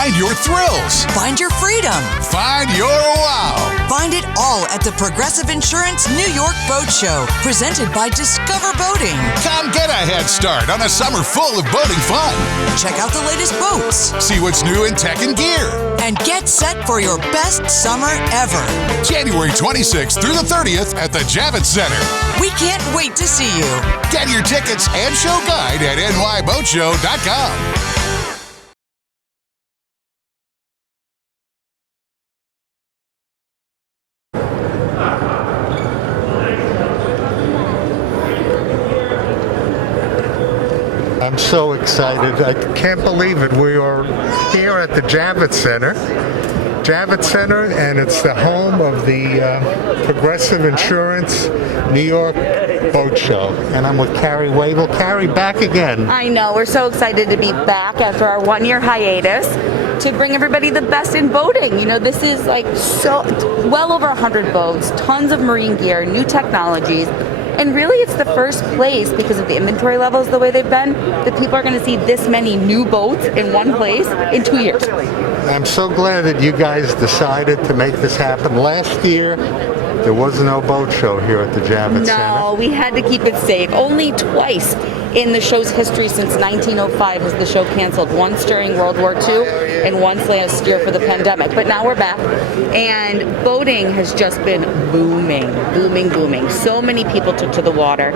Find your thrills. Find your freedom. Find your wow. Find it all at the Progressive Insurance New York Boat Show, presented by Discover Boating. Come get a head start on a summer full of boating fun. Check out the latest boats. See what's new in tech and gear. And get set for your best summer ever. January 26th through the 30th at the Javits Center. We can't wait to see you. Get your tickets and show guide at nyboatshow.com. I'm so excited. I can't believe it. We are here at the Javits Center. Javits Center, and it's the home of the Progressive Insurance New York Boat Show. And I'm with Carrie Wavell. Carrie, back again. I know. We're so excited to be back after our one-year hiatus to bring everybody the best in boating. You know, this is like well over 100 boats, tons of marine gear, new technologies. And really, it's the first place, because of the inventory levels the way they've been, that people are going to see this many new boats in one place in 2 years. I'm so glad that you guys decided to make this happen. Last year, there was no boat show here at the Javits Center. No, we had to keep it safe. Only twice in the show's history since 1905 has the show canceled. Once during World War II and once last year for the pandemic. But now we're back, and boating has just been booming, booming, booming. So many people took to the water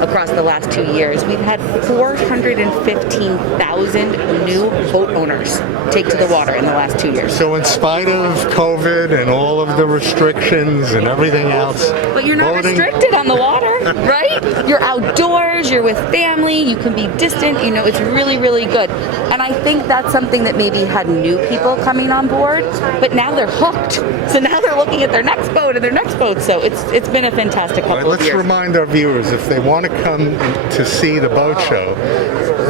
across the last 2 years. We've had 415,000 new boat owners take to the water in the last 2 years. So in spite of COVID and all of the restrictions and everything else, but you're not boating... restricted on the water, right? You're outdoors, you're with family, you can be distant, you know, it's really, really good. And I think that's something that maybe had new people coming on board, but now they're hooked. So now they're looking at their next boat and their next boat. So it's been a fantastic couple of years. Let's remind our viewers, if they want to come to see the boat show,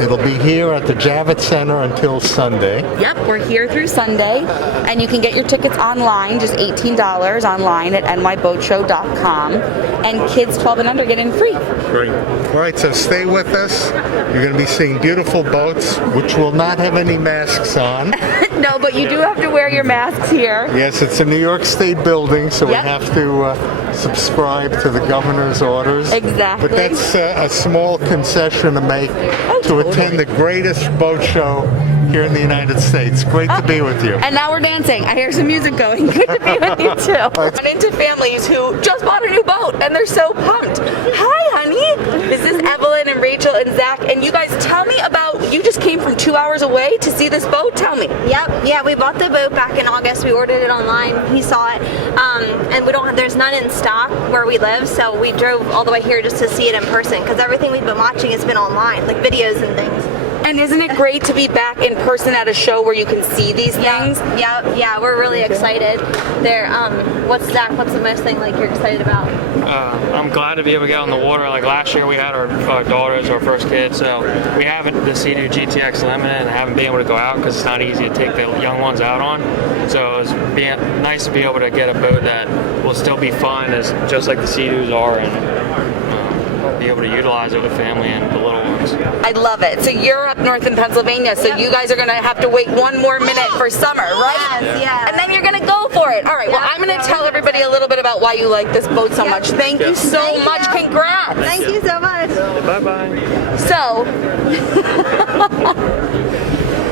it'll be here at the Javits Center until Sunday. Yep, we're here through Sunday, and you can get your tickets online, just $18 online at nyboatshow.com, and kids 12 and under get in free. Great. All right, so stay with us. You're going to be seeing beautiful boats, which will not have any masks on. No, but you do have to wear your masks here. Yes, it's a New York State building, so Yep. we have to subscribe to the governor's orders. Exactly. But that's a small concession to make to attend the greatest boat show here in the United States. Great to be with you. And now we're dancing. I hear some music going. Good to be with you too. Run into families who just bought a new boat and they're so pumped. Hi, honey. This is Evelyn and Rachel and Zach. And you guys, tell me about, you just came from 2 hours away to see this boat. Tell me. Yep, yeah, we bought the boat back in August. We ordered it online. He saw it, and there's none in stock where we live, so we drove all the way here just to see it in person, because everything we've been watching has been online, like videos and things. And isn't it great to be back in person at a show where you can see these things? Yeah, we're really excited. What's the most thing like you're excited about? I'm glad to be able to get on the water. Like last year we had our daughters, our first kid, so we haven't the Sea-Doo GTX Limited and haven't been able to go out because it's not easy to take the young ones out on. So it's nice to be able to get a boat that will still be fun, as just like the Sea-Doos are, and be able to utilize it with family and the little ones. I love it. So you're up north in Pennsylvania, so you guys are going to have to wait one more minute for summer, right? Yes, yeah. And then you're going to go for it. All right, well, I'm going to tell everybody a little bit about why you like this boat so much. Thank you so much. Congrats. Thank you so much. Bye-bye. So,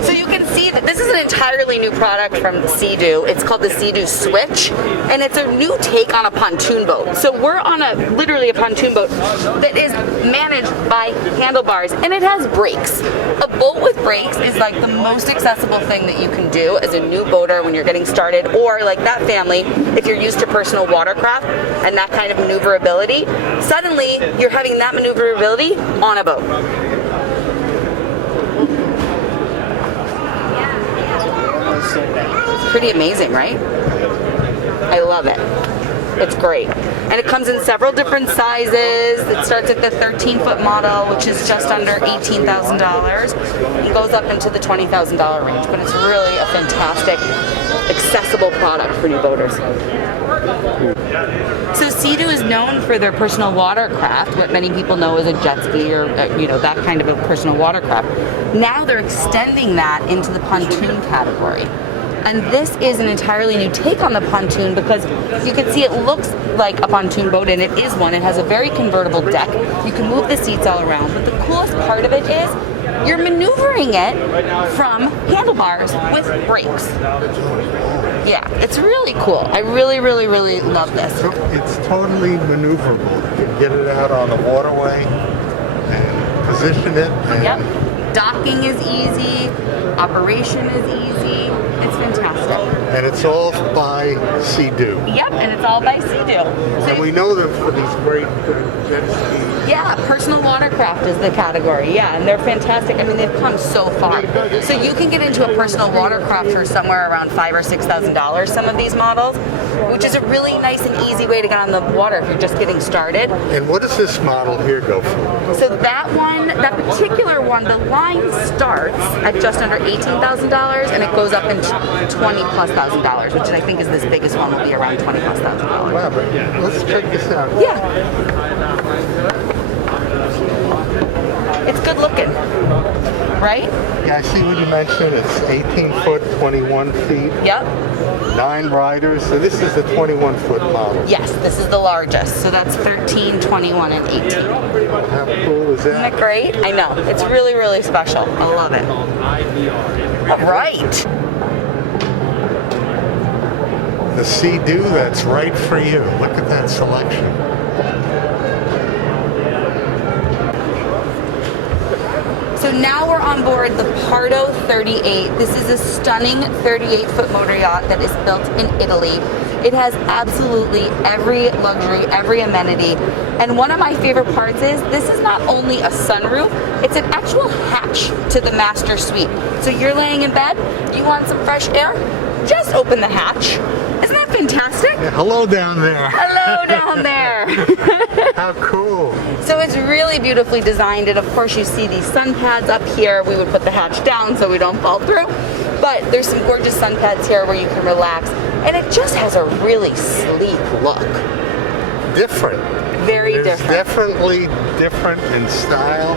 so you can see that this is an entirely new product from Sea-Doo. It's called the Sea-Doo Switch, and it's a new take on a pontoon boat. So we're on literally a pontoon boat that is managed by handlebars, and it has brakes. A boat with brakes is like the most accessible thing that you can do as a new boater when you're getting started, or like that family, if you're used to personal watercraft and that kind of maneuverability, suddenly you're having that maneuverability on a boat. It's pretty amazing, right? I love it. It's great. And it comes in several different sizes. It starts at the 13-foot model, which is just under $18,000. It goes up into the $20,000 range, but it's really a fantastic, accessible product for new boaters. So Sea-Doo is known for their personal watercraft, what many people know as a jet ski or that kind of a personal watercraft. Now they're extending that into the pontoon category. And this is an entirely new take on the pontoon because you can see it looks like a pontoon boat, and it is one. It has a very convertible deck. You can move the seats all around, but the coolest part of it is you're maneuvering it from handlebars with brakes. Yeah, it's really cool. I really, really, really love this. It's totally maneuverable. You can get it out on the waterway and position it. And yep. Docking is easy. Operation is easy. It's fantastic. And it's all by Sea-Doo. Yep, and it's all by Sea-Doo. And we know them for these great jet skis. Yeah, personal watercraft is the category. Yeah, and they're fantastic. I mean, they've come so far. So you can get into a personal watercraft for somewhere around $5,000 or $6,000. Some of these models, which is a really nice and easy way to get on the water if you're just getting started. And what does this model here go for? So that one, that particular one, the line starts at just under $18,000 and it goes up into $20,000+, which I think is this biggest one will be around $20,000+. Wow, but let's check this out. Yeah. It's good looking, right? Yeah, I see what you mentioned. It's 18 foot, 21 feet. Yep. 9 riders. So this is the 21-foot model. Yes, this is the largest. So that's 13, 21, and 18. How cool is that? Isn't it great? I know. It's really, really special. I love it. All right. The Sea-Doo that's right for you. Look at that selection. So now we're on board the Pardo 38. This is a stunning 38-foot motor yacht that is built in Italy. It has absolutely every luxury, every amenity. And one of my favorite parts is this is not only a sunroof, it's an actual hatch to the master suite. So you're laying in bed, you want some fresh air, just open the hatch. Isn't that fantastic? Yeah, hello down there. Hello down there. How cool. So it's really beautifully designed, and of course you see these sun pads up here. We would put the hatch down so we don't fall through. But there's some gorgeous sun pads here where you can relax, and it just has a really sleek look. Different. Very It's different. definitely different in style.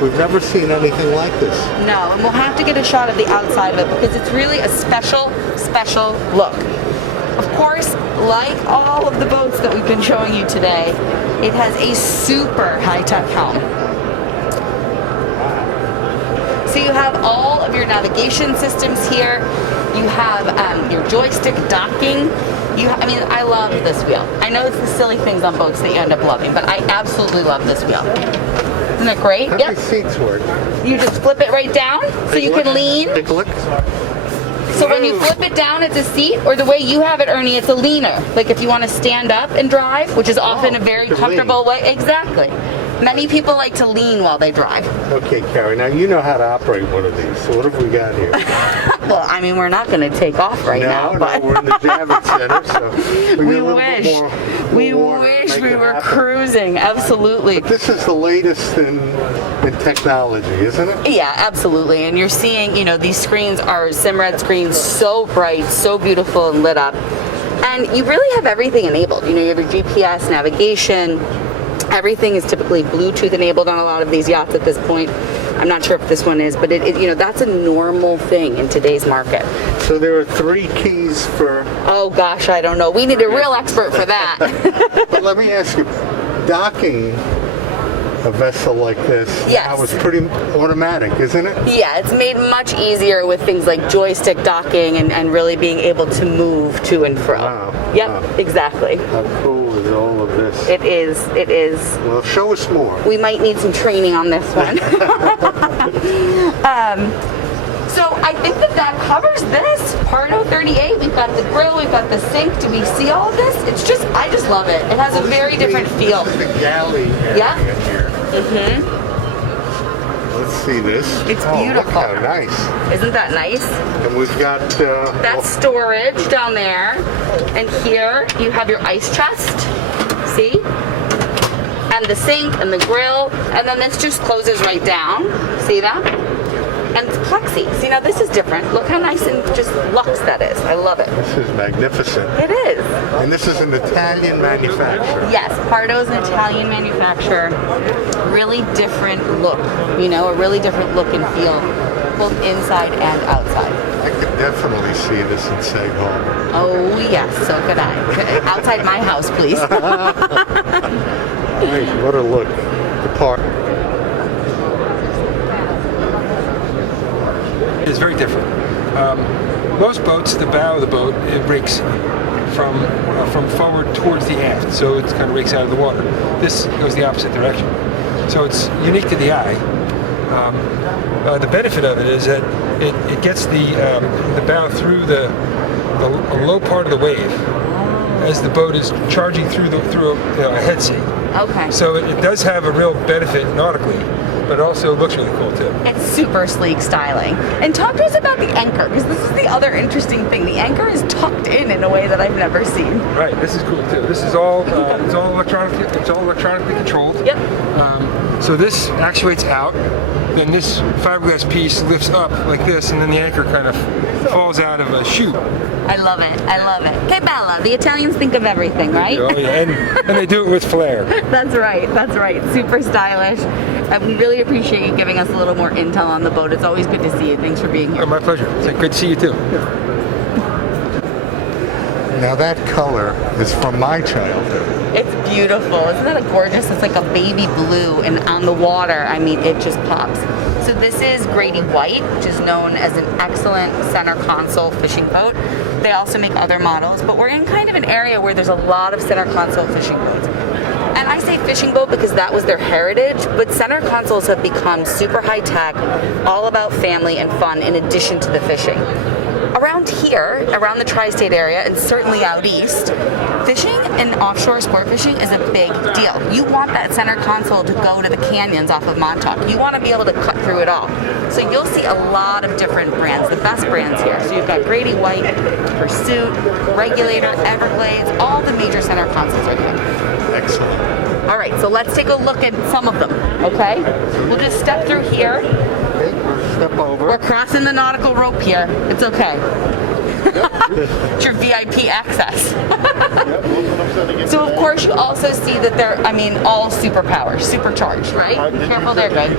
We've never seen anything like this. No, and we'll have to get a shot of the outside of it because it's really a special, special look. Of course, like all of the boats that we've been showing you today, it has a super high-tech helm. So you have all of your navigation systems here. You have your joystick docking. I love this wheel. I know it's the silly things on boats that you end up loving, but I absolutely love this wheel. Isn't it great? How many seats work? You just flip it right down so you can lean. Take a look. So when you flip it down, it's a seat, or the way you have it, Ernie, it's a leaner. Like if you want to stand up and drive, which is often a very comfortable way. Exactly. Many people like to lean while they drive. Okay, Carrie, now you know how to operate one of these. So what have we got here? Well, I mean, we're not going to take off right now. But we're in the Javits Center, so we wish. We wish we were cruising. Absolutely. But this is the latest in technology, isn't it? Yeah, absolutely. And you're seeing, these screens are Simrad screens, so bright, so beautiful and lit up. And you really have everything enabled. You have your GPS, navigation. Everything is typically Bluetooth enabled on a lot of these yachts at this point. I'm not sure if this one is, but that's a normal thing in today's market. So there are 3 keys for... Oh gosh, I don't know. We need a real expert for that. But let me ask you, docking a vessel like this, yes, now it's pretty automatic, isn't it? Yeah, it's made much easier with things like joystick docking and really being able to move to and fro. Wow. Yep, Wow. Exactly. How cool is all of this? It is. Well, show us more. We might need some training on this one. So I think that covers this. Pardo 38, we've got the grill, we've got the sink. Do we see all of this? I just love it. It has a very different feel. This is the galley area Yeah. here. Let's see this. It's Oh, beautiful. Look how nice. Isn't that nice? And we've got... That's storage down there. And here you have your ice chest. See? And the sink and the grill. And then this just closes right down. See that? And it's plexi. See, now this is different. Look how nice and just luxe that is. I love it. This is magnificent. It is. And this is an Italian manufacturer. Yes, Pardo's an Italian manufacturer. Really different look, you know, a really different look and feel, both inside and outside. I could definitely see this in Seg Home. Oh yes, so could I. Outside my house, please. Nice, what a look. The park. It's very different. Most boats, the bow of the boat, it rakes from forward towards the aft, so it kind of rakes out of the water. This goes the opposite direction. So it's unique to the eye. The benefit of it is that it gets the bow through the low part of the wave as the boat is charging through a head sea. Okay. So it does have a real benefit nautically, but it also looks really cool too. It's super sleek styling. And talk to us about the anchor, because this is the other interesting thing. The anchor is tucked in a way that I've never seen. Right. This is cool too. This is all it's all electronically controlled. Yep. So this actuates out. Then this fiberglass piece lifts up like this, and then the anchor kind of falls out of a chute. I love it. I love it. Che bella. The Italians think of everything, right? Oh yeah, and they do it with flair. That's right. That's right. Super stylish. We really appreciate you giving us a little more intel on the boat. It's always good to see you. Thanks for being here. Oh, my pleasure. It's great to see you too. Now that color is from my childhood. It's beautiful. Isn't that gorgeous? It's like a baby blue, and on the water, I mean, it just pops. So this is Grady White, which is known as an excellent center console fishing boat. They also make other models, but we're in kind of an area where there's a lot of center console fishing boats. And I say fishing boat because that was their heritage, but center consoles have become super high tech, all about family and fun in addition to the fishing. Around here, around the tri-state area, and certainly out east, fishing and offshore sport fishing is a big deal. You want that center console to go to the canyons off of Montauk. You want to be able to cut through it all. So you'll see a lot of different brands, the best brands here. So you've got Grady White, Pursuit, Regulator, Everglades, all the major center consoles are here. Excellent. All right, so let's take a look at some of them, okay? We'll just step through here. Step over. We're crossing the nautical rope here. It's okay. It's your VIP access. So of course you also see that they're, I mean, all superpower, supercharged, right? Careful there, Greg.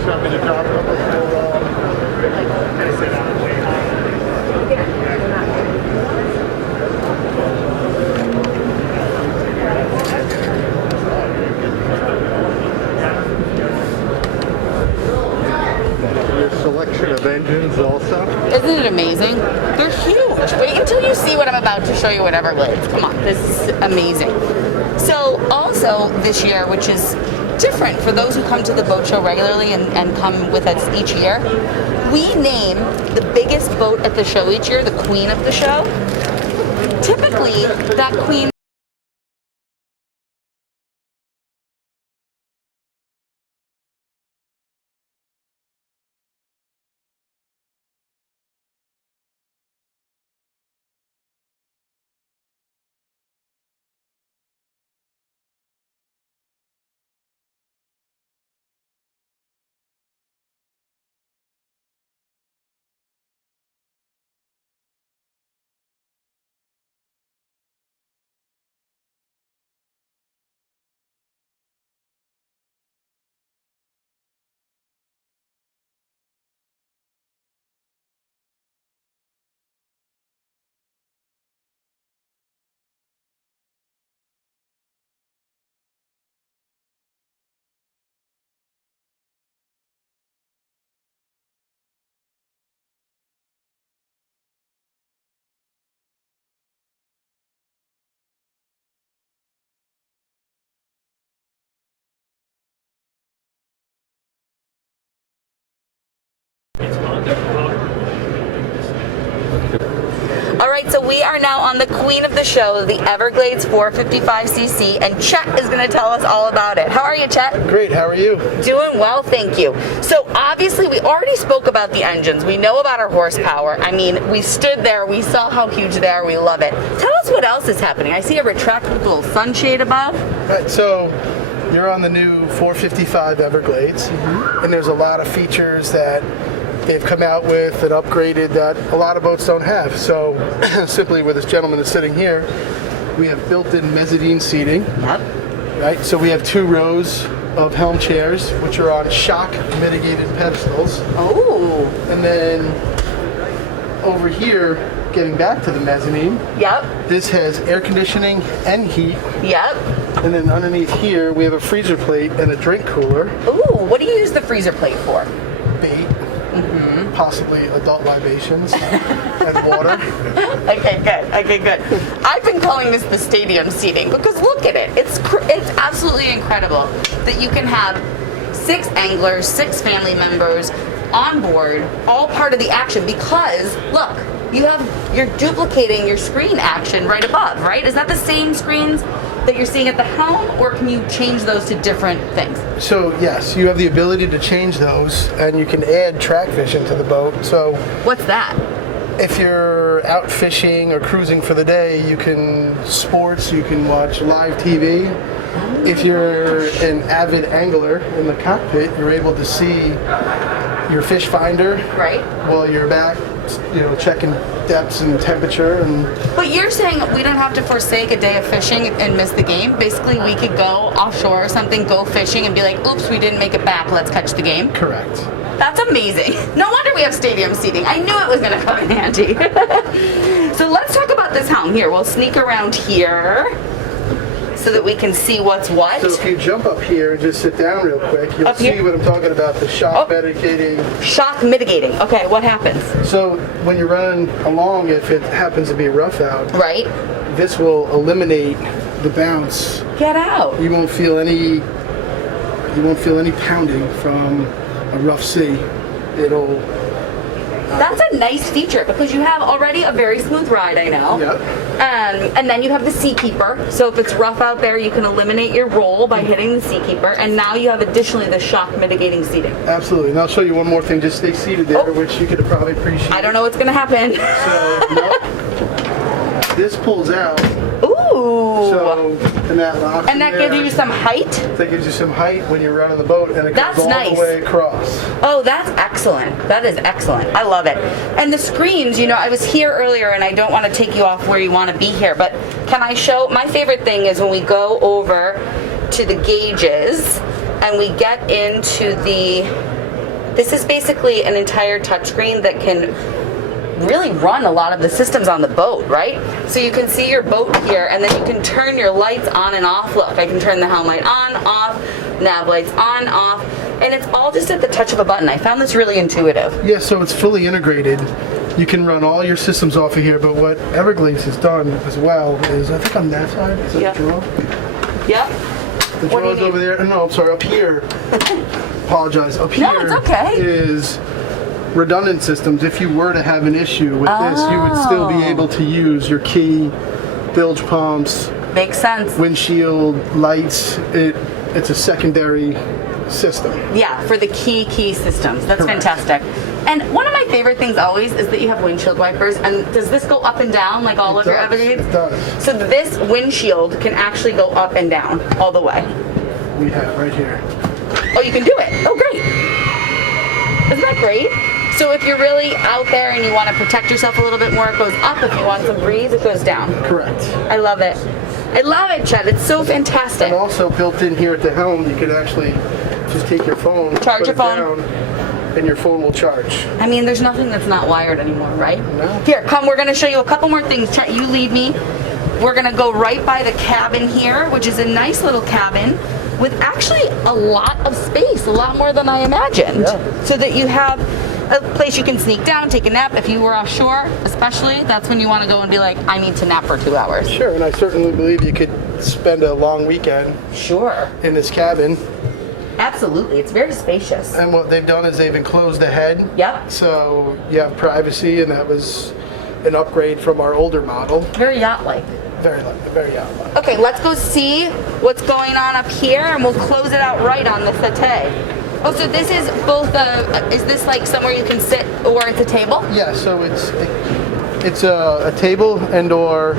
Selection of engines also. Isn't it amazing? They're huge. Wait until you see what I'm about to show you at Everglades. Come on, this is amazing. So also this year, which is different for those who come to the boat show regularly and come with us each year, we name the biggest boat at the show each year the queen of the show. Typically, that queen All right, so we are now on the queen of the show, the Everglades 455cc, and Chet is going to tell us all about it. How are you, Chet? Great, how are you? Doing well, thank you. So obviously we already spoke about the engines. We know about our horsepower. I mean, we stood there, we saw how huge they are, we love it. Tell us what else is happening. I see a retractable sunshade above. Right, so you're on the new 455 Everglades, and there's a lot of features that they've come out with and upgraded that a lot of boats don't have. So simply where this gentleman is sitting here, we have built-in mezzanine seating. Yep. Right, so we have 2 rows of helm chairs, which are on shock mitigated pedestals. Oh. And then over here, getting back to the mezzanine, Yep. this has air conditioning and heat. Yep. And then underneath here, we have a freezer plate and a drink cooler. Ooh, what do you use the freezer plate for? Bait, possibly adult libations, and water. Okay, good. I've been calling this the stadium seating because look at it. It's absolutely incredible that you can have 6 anglers, 6 family members on board, all part of the action because, look, you're duplicating your screen action right above, right? Is that the same screens that you're seeing at the helm, or can you change those to different things? So yes, you have the ability to change those, and you can add track vision to the boat. So What's that? if you're out fishing or cruising for the day, you can sports, you can watch live TV. If you're an avid angler in the cockpit, you're able to see your fish finder Right. while you're back, checking depths and temperature. And But you're saying we don't have to forsake a day of fishing and miss the game? Basically, we could go offshore or something, go fishing and be like, oops, we didn't make it back, let's catch the game? correct. That's amazing. No wonder we have stadium seating. I knew it was going to come in handy. So let's talk about this helm here. We'll sneak around here so that we can see what's what. So if you jump up here and just sit down real quick, you'll Up here? see what I'm talking about, the shock Oh. mitigating. Shock mitigating. Okay, what happens? So when you're running along, if it happens to be rough out, Right? this will eliminate the bounce. Get out. You won't feel any pounding from a rough sea. It'll That's a nice feature because you have already a very smooth ride, I know. Yep. And then you have the Seakeeper. So if it's rough out there, you can eliminate your roll by hitting the Seakeeper. And now you have additionally the shock mitigating seating. Absolutely. And I'll show you one more thing. Just stay seated there, Oh. which you could probably appreciate. I don't know what's going to happen. So, nope. This pulls out. Ooh. So, and that locks And that in there. gives you some height. That gives you some height when you're running the boat, and it That's goes all nice. the way across. Oh, that's excellent. That is excellent. I love it. And the screens, I was here earlier and I don't want to take you off where you want to be here, but can I show? My favorite thing is when we go over to the gauges and we get into this is basically an entire touchscreen that can really run a lot of the systems on the boat, right? So you can see your boat here, and then you can turn your lights on and off. Look, I can turn the helm light on, off, nav lights on, off, and it's all just at the touch of a button. I found this really intuitive. Yeah, so it's fully integrated. You can run all your systems off of here, but what Everglades has done as well is, I think on that side, is that Yeah. the drawer? Yep. The What do you drawers need? over there. No, I'm sorry, up here. Apologize. Up here No, it's okay. is redundant systems. If you were to have an issue with this, you would still be able to use your key, bilge pumps, Makes sense. windshield, lights. It's a secondary system. Yeah, for the key systems. That's Correct. fantastic. And one of my favorite things always is that you have windshield wipers. And does this go up and down like all of your Everglades? It does. So this windshield can actually go up and down all the way. We have right here. Oh, you can do it. Oh, great. Isn't that great? So if you're really out there and you want to protect yourself a little bit more, it goes up. If you want some breeze, it goes down. Correct. I love it. I love it, Chet. It's so fantastic. And also built in here at the helm, you could actually just take your phone, Charge put your it phone. down, and your phone will charge. I mean, there's nothing that's not wired anymore, right? No. Here, come, we're going to show you a couple more things. Trent, you lead me. We're going to go right by the cabin here, which is a nice little cabin with actually a lot of space, a lot more than I imagined. Yeah. So that you have a place you can sneak down, take a nap. If you were offshore, especially, that's when you want to go and be like, I need to nap for 2 hours. Sure, and I certainly believe you could spend a long weekend Sure. in this cabin. Absolutely. It's very spacious. And what they've done is they've enclosed the head. Yep. So you have privacy, and that was an upgrade from our older model. Very yacht-like. Very yacht-like. Okay, let's go see what's going on up here, and we'll close it out right on the settee. Oh, so this is both is this like somewhere you can sit or it's a table? Yeah, so it's a table and or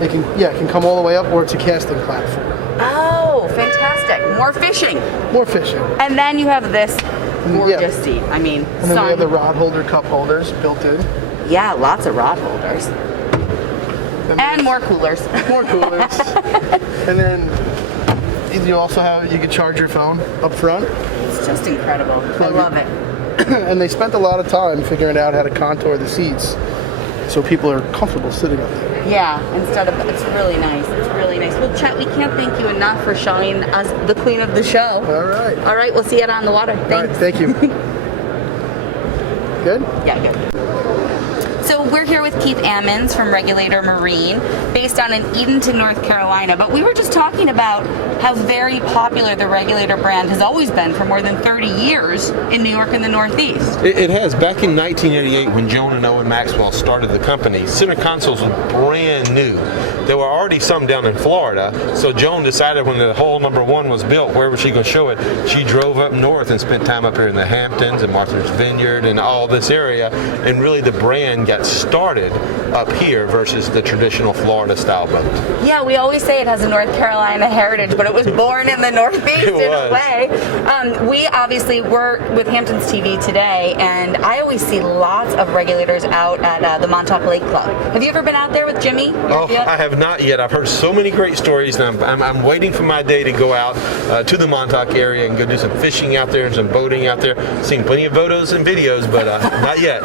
it can come all the way up, or it's a casting platform. Oh, fantastic. More fishing. More fishing. And then you have this gorgeous seat. I mean, and then we have the rod holder, cup holders built in. Yeah, lots of rod holders. And more coolers. More coolers. And then you also you can charge your phone up front. It's just incredible. I love it. And they spent a lot of time figuring out how to contour the seats so people are comfortable sitting up there. Yeah, it's really nice. It's really nice. Well, Chet, we can't thank you enough for showing us the queen of the show. All right, we'll see you on the water. Thanks. All right, thank you. Good? Yeah, good. So we're here with Keith Ammons from Regulator Marine, based down in Edenton, North Carolina. But we were just talking about how very popular the Regulator brand has always been for more than 30 years in New York and the Northeast. It has. Back in 1988, when Joan and Owen Maxwell started the company, center consoles were brand new. There were already some down in Florida, so Joan decided when the hull number 1 was built, where was she going to show it? She drove up north and spent time up here in the Hamptons and Martha's Vineyard and all this area, and really the brand got started up here versus the traditional Florida style boat. Yeah, we always say it has a North Carolina heritage, but it was born in the Northeast in a way. We obviously work with Hamptons TV today, and I always see lots of Regulators out at the Montauk Lake Club. Have you ever been out there with Jimmy? Oh, I have not yet. I've heard so many great stories, and I'm waiting for my day to go out to the Montauk area and go do some fishing out there and some boating out there. Seen plenty of photos and videos, but not yet.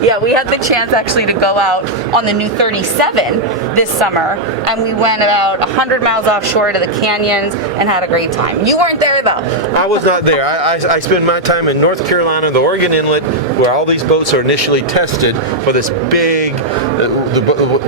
Yeah, we had the chance actually to go out on the new 37 this summer, and we went about 100 miles offshore to the canyons and had a great time. You weren't there though. I was not there. I spend my time in North Carolina, the Oregon Inlet, where all these boats are initially tested for this big,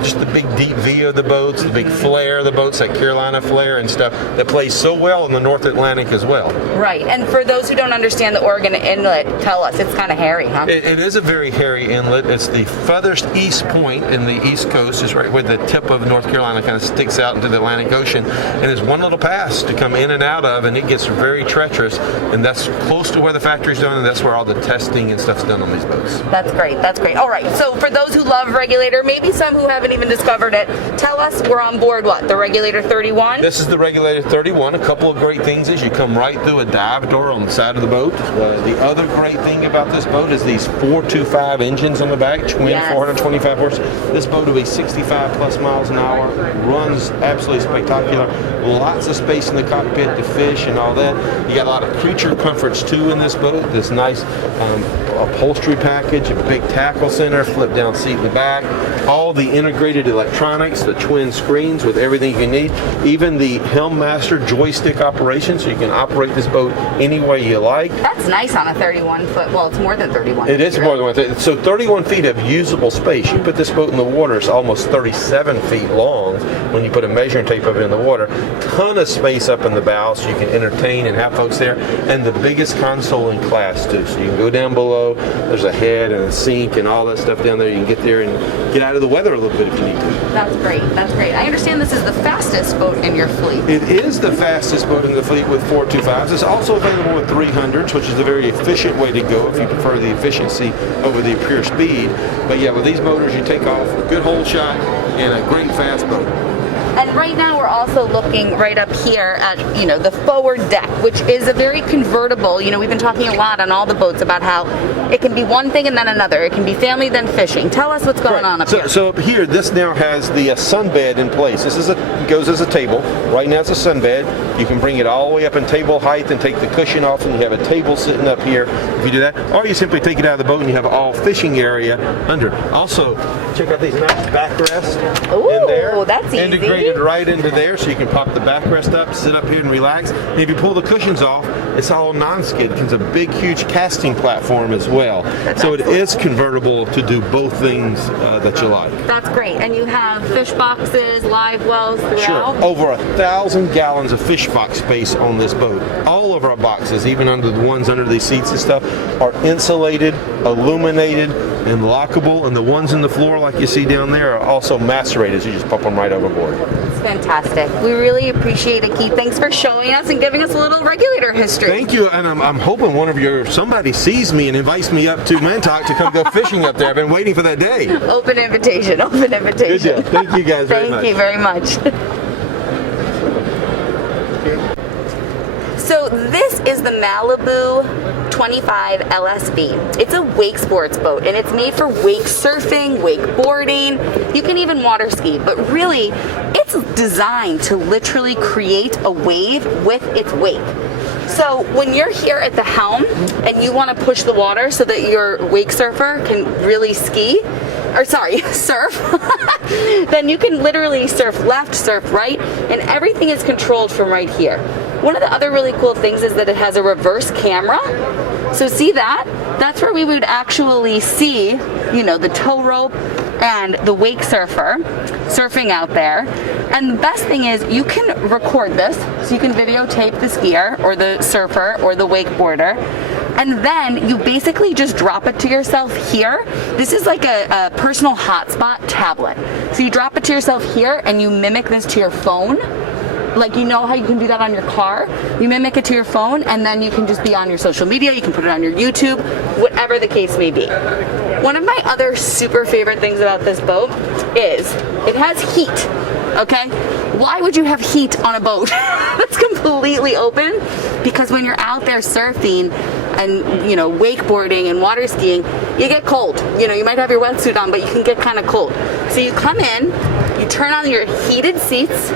just the big deep V of the boats, the big flare of the boats, like Carolina flare and stuff, that plays so well in the North Atlantic as well. Right, and for those who don't understand the Oregon Inlet, tell us, it's kind of hairy, huh? It is a very hairy inlet. It's the furthest east point in the east coast, is right where the tip of North Carolina kind of sticks out into the Atlantic Ocean, and there's one little pass to come in and out of, and it gets very treacherous, and that's close to where the factory's done, and that's where all the testing and stuff's done on these boats. That's great, that's great. All right, so for those who love Regulator, maybe some who haven't even discovered it, tell us we're on board what, the Regulator 31? This is the Regulator 31. A couple of great things is you come right through a dive door on the side of the boat. The other great thing about this boat is these 425 engines on the back, twin, yes. 425 horse. This boat will be 65 plus miles an hour, runs absolutely spectacular. Lots of space in the cockpit to fish and all that. You got a lot of creature comforts too in this boat. This nice upholstery package, a big tackle center, flip down seat in the back, all the integrated electronics, the twin screens with everything you need, even the Helmmaster joystick operation, so you can operate this boat any way you like. That's nice on a 31 foot, well, it's more than 31 It is more than 1. So 31 feet of usable space. You put this boat in the water, it's almost 37 feet long when you put a measuring tape of it in the water. Ton of space up in the bow so you can entertain and have folks there, and the biggest console in class too. So you can go down below, there's a head and a sink and all that stuff down there. You can get there and get out of the weather a little bit if you need to. That's great, that's great. I understand this is the fastest boat in your fleet. It is the fastest boat in the fleet with 425s. It's also available with 300s, which is a very efficient way to go if you prefer the efficiency over the pure speed. But yeah, with these motors you take off a good hole shot and a great fast boat. And right now we're also looking right up here at, the forward deck, which is a very convertible, we've been talking a lot on all the boats about how it can be one thing and then another. It can be family, then fishing. Tell us what's going on up here. So up here, this now has the sunbed in place. This is goes as a table. Right now it's a sunbed. You can bring it all the way up in table height and take the cushion off, and you have a table sitting up here if you do that. Or you simply take it out of the boat and you have an all fishing area under. Also, check out these nice backrests in there. Oh, that's easy. Integrated right into there, so you can pop the backrest up, sit up here and relax. And if you pull the cushions off, it's all non-skid. It's a big, huge casting platform as well. So it is convertible to do both things that you like. That's great. And you have fish boxes, live wells throughout? Sure. Over 1,000 gallons of fish box space on this boat. All of our boxes, even under the ones under these seats and stuff, are insulated, illuminated, and lockable, and the ones in the floor like you see down there are also macerated, so you just pop them right overboard. It's fantastic. We really appreciate it, Keith. Thanks for showing us and giving us a little Regulator history. Thank you, and I'm hoping somebody sees me and invites me up to Montauk to come go fishing up there. I've been waiting for that day. Open invitation, open invitation. Good deal. Thank you guys very much. Thank you very much. So this is the Malibu 25 LSV. It's a wake sports boat, and it's made for wake surfing, wakeboarding. You can even water ski, but really, it's designed to literally create a wave with its wake. So when you're here at the helm and you want to push the water so that your wake surfer can really surf, then you can literally surf left, surf right, and everything is controlled from right here. One of the other really cool things is that it has a reverse camera. So see that? That's where we would actually see, the tow rope and the wake surfer surfing out there. And the best thing is you can record this, so you can videotape the skier or the surfer or the wakeboarder. And then you basically just drop it to yourself here. This is like a personal hotspot tablet. So you drop it to yourself here and you mimic this to your phone. Like, how you can do that on your car? You mimic it to your phone, and then you can just be on your social media, you can put it on your YouTube, whatever the case may be. One of my other super favorite things about this boat is it has heat, okay? Why would you have heat on a boat that's completely open? Because when you're out there surfing and, wakeboarding and water skiing, you get cold. You might have your wetsuit on, but you can get kind of cold. So you come in, you turn on your heated seats,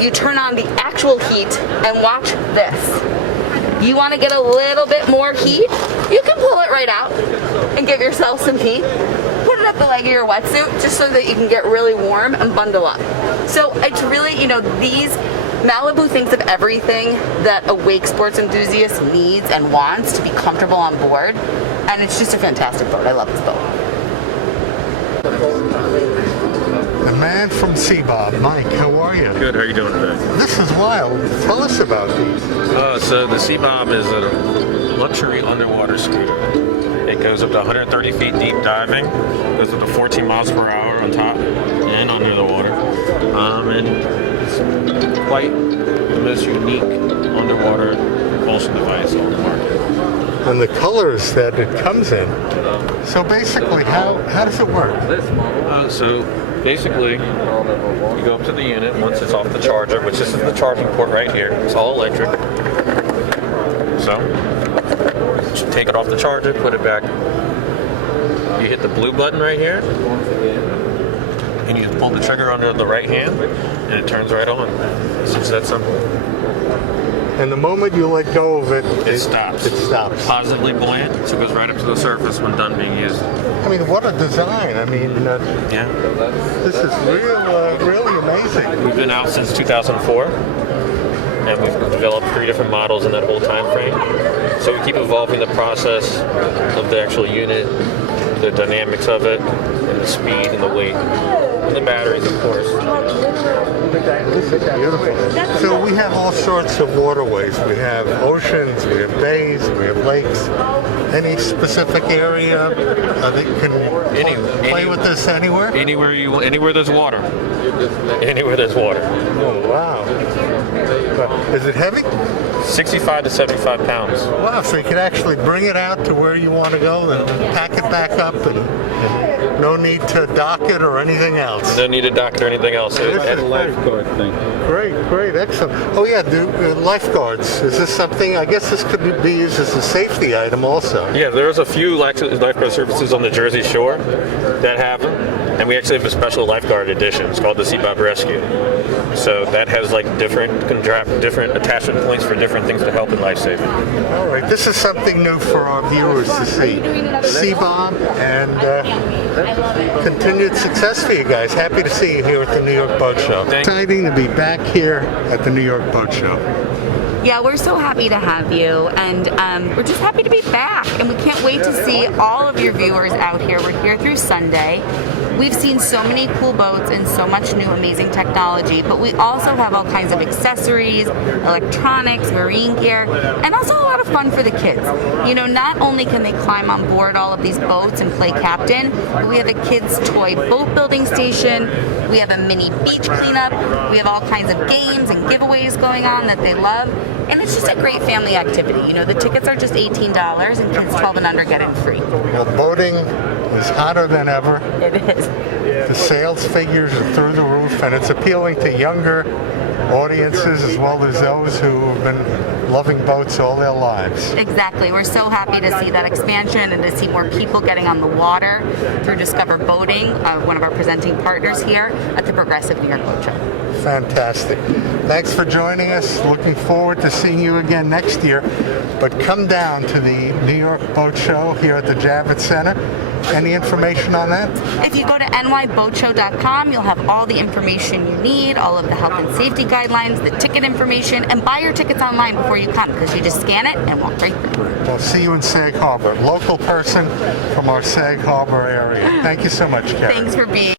you turn on the actual heat, and watch this. You want to get a little bit more heat? You can pull it right out and give yourself some heat. Put it up the leg of your wetsuit just so that you can get really warm and bundle up. So it's really, these Malibu thinks of everything that a wake sports enthusiast needs and wants to be comfortable on board, and it's just a fantastic boat. I love this boat. The man from Seabob, Mike, how are you? Good, how are you doing today? This is wild. Tell us about these. So the Seabob is a luxury underwater scooter. It goes up to 130 feet deep diving, goes up to 14 miles per hour on top and under the water. And it's quite the most unique underwater propulsion device on the market. And the colors that it comes in. So basically, how does it work? So basically, you go up to the unit once it's off the charger, which this is the charging port right here. It's all electric. So, just take it off the charger, put it back. You hit the blue button right here, and you pull the trigger under the right hand, and it turns right on. It's just that simple. And the moment you let go of it, it stops. It stops. Positively buoyant, so it goes right up to the surface when done being used. I mean, what a design. I mean, yeah. This is really amazing. We've been out since 2004, and we've developed 3 different models in that whole time frame. So we keep evolving the process of the actual unit, the dynamics of it, and the speed and the weight, and the batteries, of course. Beautiful. So we have all sorts of waterways. We have oceans, we have bays, we have lakes. Any specific area that can play with this anywhere? Anywhere there's water. Anywhere there's water. Oh, wow. Is it heavy? 65 to 75 pounds. Wow, so you can actually bring it out to where you want to go and pack it back up, and no need to dock it or anything else. No need to dock or anything else. Lifeguard thing. Great, excellent. Oh yeah, lifeguards. Is this something, I guess this could be used as a safety item also. Yeah, there's a few lifeguard services on the Jersey Shore that have them. And we actually have a special lifeguard edition. It's called the Seabob Rescue. So that has different attachment points for different things to help in life saving. All right, this is something new for our viewers to see. Seabob, and continued success for you guys. Happy to see you here at the New York Boat Show. Exciting to be back here at the New York Boat Show. Yeah, we're so happy to have you, and we're just happy to be back, and we can't wait to see all of your viewers out here. We're here through Sunday. We've seen so many cool boats and so much new amazing technology, but we also have all kinds of accessories, electronics, marine gear, and also a lot of fun for the kids. You know, not only can they climb on board all of these boats and play captain, but we have a kids' toy boat building station, we have a mini beach cleanup, we have all kinds of games and giveaways going on that they love, and it's just a great family activity. You know, the tickets are just $18 and kids 12 and under get in free. Well, boating is hotter than ever. It is. The sales figures are through the roof, and it's appealing to younger audiences as well as those who have been loving boats all their lives. Exactly. We're so happy to see that expansion and to see more people getting on the water through Discover Boating, one of our presenting partners here at the Progressive New York Boat Show. Fantastic. Thanks for joining us. Looking forward to seeing you again next year. But come down to the New York Boat Show here at the Javits Center. Any information on that? If you go to nyboatshow.com, you'll have all the information you need, all of the health and safety guidelines, the ticket information, and buy your tickets online before you come, because you just scan it and walk right through. We'll see you in Sag Harbor. Local person from our Sag Harbor area. Thank you so much, Karen. Thanks for being